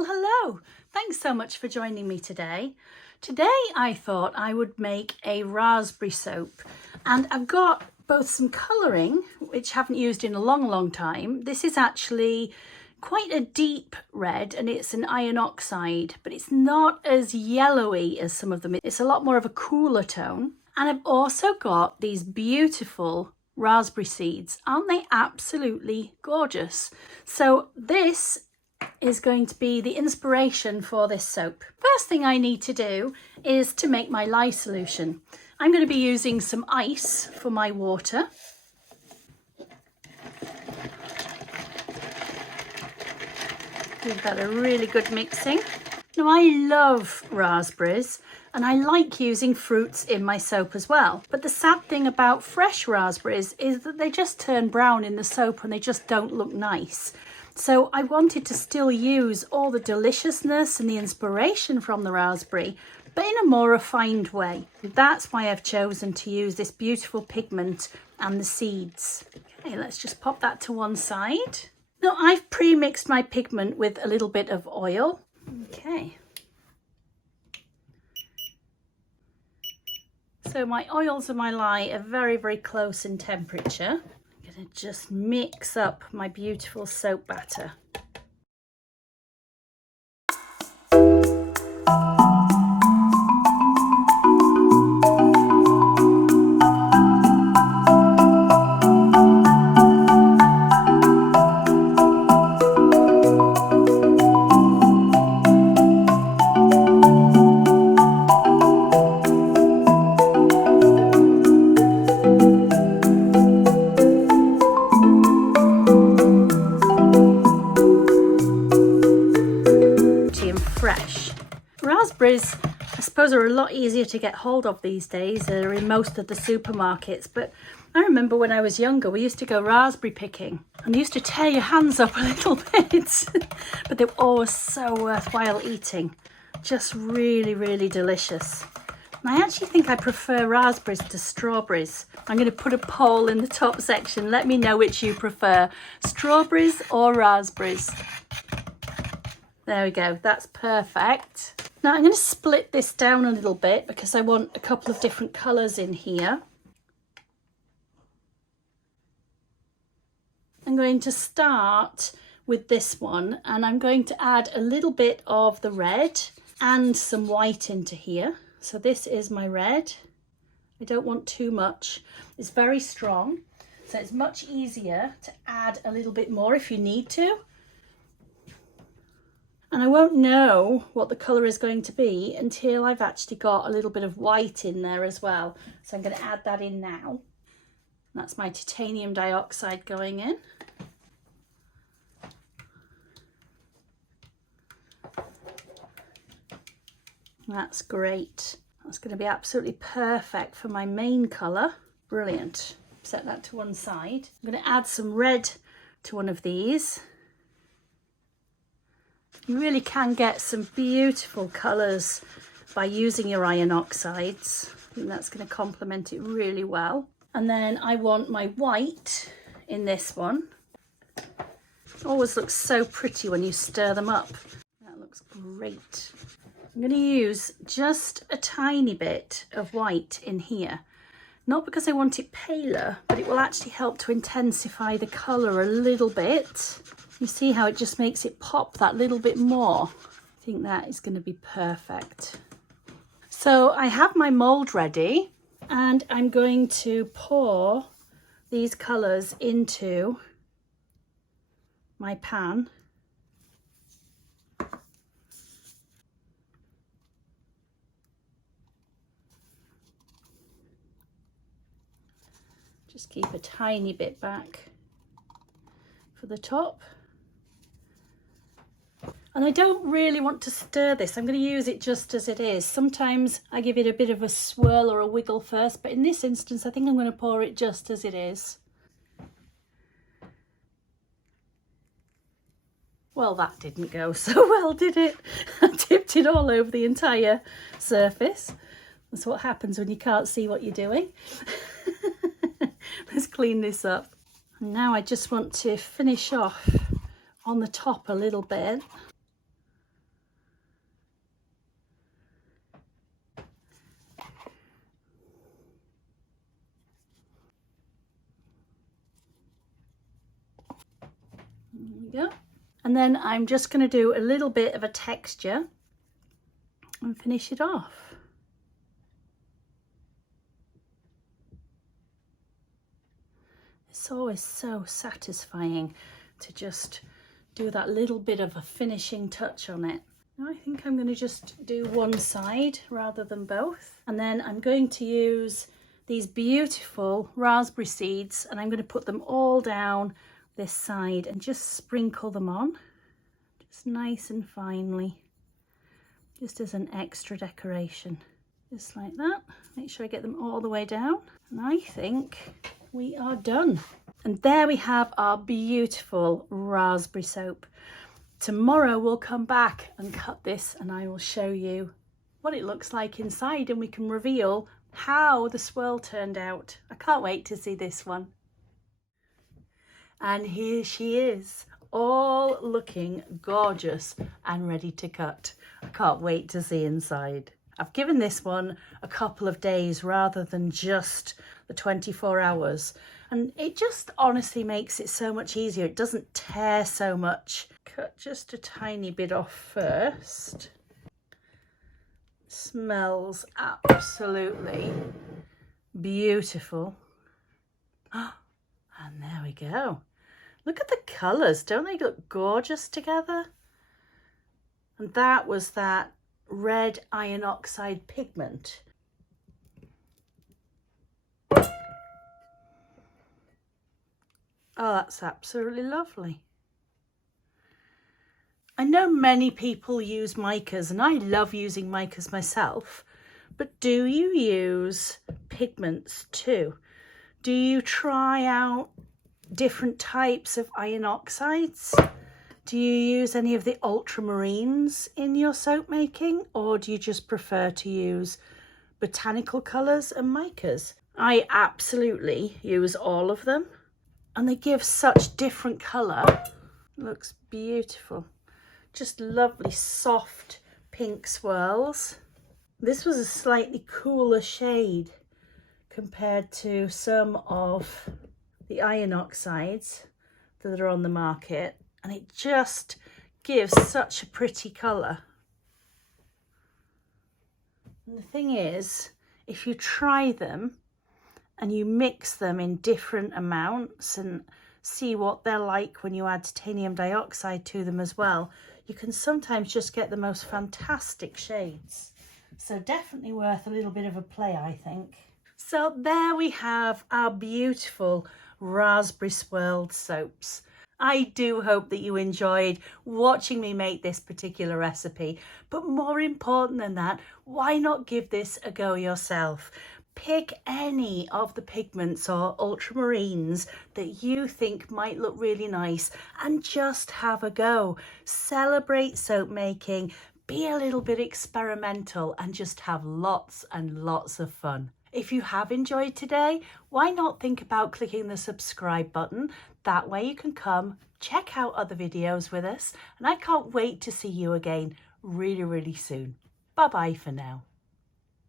Well, hello. Thanks so much for joining me today. Today I thought I would make a raspberry soap, and I've got both some colouring, which I haven't used in a long time. This is actually quite a deep red and it's an iron oxide, but it's not as yellowy as some of them. It's a lot more of a cooler tone. And I've also got these beautiful raspberry seeds. Aren't they absolutely gorgeous? So this is going to be the inspiration for this soap. First thing I need to do is to make my lye solution. I'm going to be using some ice for my water. Give that a really good mixing. Now I love raspberries and I like using fruits in my soap as well. But the sad thing about fresh raspberries is that they just turn brown in the soap and they just don't look nice. So I wanted to still use all the deliciousness and the inspiration from the raspberry, but in a more refined way. That's why I've chosen to use this beautiful pigment and the seeds. Okay, let's just pop that to one side. Now I've pre-mixed my pigment with a little bit of oil. Okay. So my oils and my lye are very close in temperature. I'm going to just mix up my beautiful soap batter. Fresh. Raspberries, I suppose, are a lot easier to get hold of these days. They're in most of the supermarkets, but I remember when I was younger we used to go raspberry picking and you used to tear your hands up a little bit but they were always so worthwhile eating. Just really delicious. And I actually think I prefer raspberries to strawberries. I'm going to put a poll in the top section. Let me know which you prefer, strawberries or raspberries. There we go, that's perfect. Now I'm going to split this down a little bit because I want a couple of different colours in here. I'm going to start with this one and I'm going to add a little bit of the red and some white into here. So this is my red. I don't want too much. It's very strong, so it's much easier to add a little bit more if you need to. And I won't know what the colour is going to be until I've actually got a little bit of white in there as well. So I'm going to add that in now. That's my titanium dioxide going in. That's great. That's going to be absolutely perfect for my main colour. Brilliant. Set that to one side. I'm going to add some red to one of these. You really can get some beautiful colours by using your iron oxides. I think that's going to complement it really well. And then I want my white in this one. It always looks so pretty when you stir them up. That looks great. I'm going to use just a tiny bit of white in here. Not because I want it paler, but it will actually help to intensify the colour a little bit. You see how it just makes it pop that little bit more? I think that is going to be perfect. So I have my mould ready and I'm going to pour these colours into my pan. Just keep a tiny bit back for the top. And I don't really want to stir this. I'm going to use it just as it is. Sometimes I give it a bit of a swirl or a wiggle first, but in this instance I think I'm going to pour it just as it is. Well, that didn't go so well, did it? I tipped it all over the entire surface. That's what happens when you can't see what you're doing. Let's clean this up. And now I just want to finish off on the top a little bit. There we go. And then I'm just going to do a little bit of a texture and finish it off. It's always so satisfying to just do that little bit of a finishing touch on it. Now I think I'm going to just do one side rather than both. And then I'm going to use these beautiful raspberry seeds and I'm going to put them all down this side and just sprinkle them on. Just nice and finely. Just as an extra decoration. Just like that. Make sure I get them all the way down. And I think we are done. And there we have our beautiful raspberry soap. Tomorrow we'll come back and cut this and I will show you what it looks like inside and we can reveal how the swirl turned out. I can't wait to see this one. And here she is, all looking gorgeous and ready to cut. I can't wait to see inside. I've given this one a couple of days rather than just the 24 hours. And it just honestly makes it so much easier. It doesn't tear so much. Cut just a tiny bit off first. Smells absolutely beautiful. And there we go. Look at the colours. Don't they look gorgeous together? And that was that red iron oxide pigment. Oh, that's absolutely lovely. I know many people use micas and I love using micas myself, but do you use pigments too? Do you try out different types of iron oxides? Do you use any of the ultramarines in your soap making, or do you just prefer to use botanical colours and micas? I absolutely use all of them and they give such different colour. Looks beautiful. Just lovely soft pink swirls. This was a slightly cooler shade compared to some of the iron oxides that are on the market, and it just gives such a pretty colour. And the thing is, if you try them and you mix them in different amounts and see what they're like when you add titanium dioxide to them as well, you can sometimes just get the most fantastic shades. So definitely worth a little bit of a play, I think. So there we have our beautiful raspberry swirled soaps. I do hope that you enjoyed watching me make this particular recipe, but more important than that, why not give this a go yourself? Pick any of the pigments or ultramarines that you think might look really nice and just have a go. Celebrate soap making, be a little bit experimental and just have lots and lots of fun. If you have enjoyed today, why not think about clicking the subscribe button? That way you can come check out other videos with us, and I can't wait to see you again really, really soon. Bye bye for now.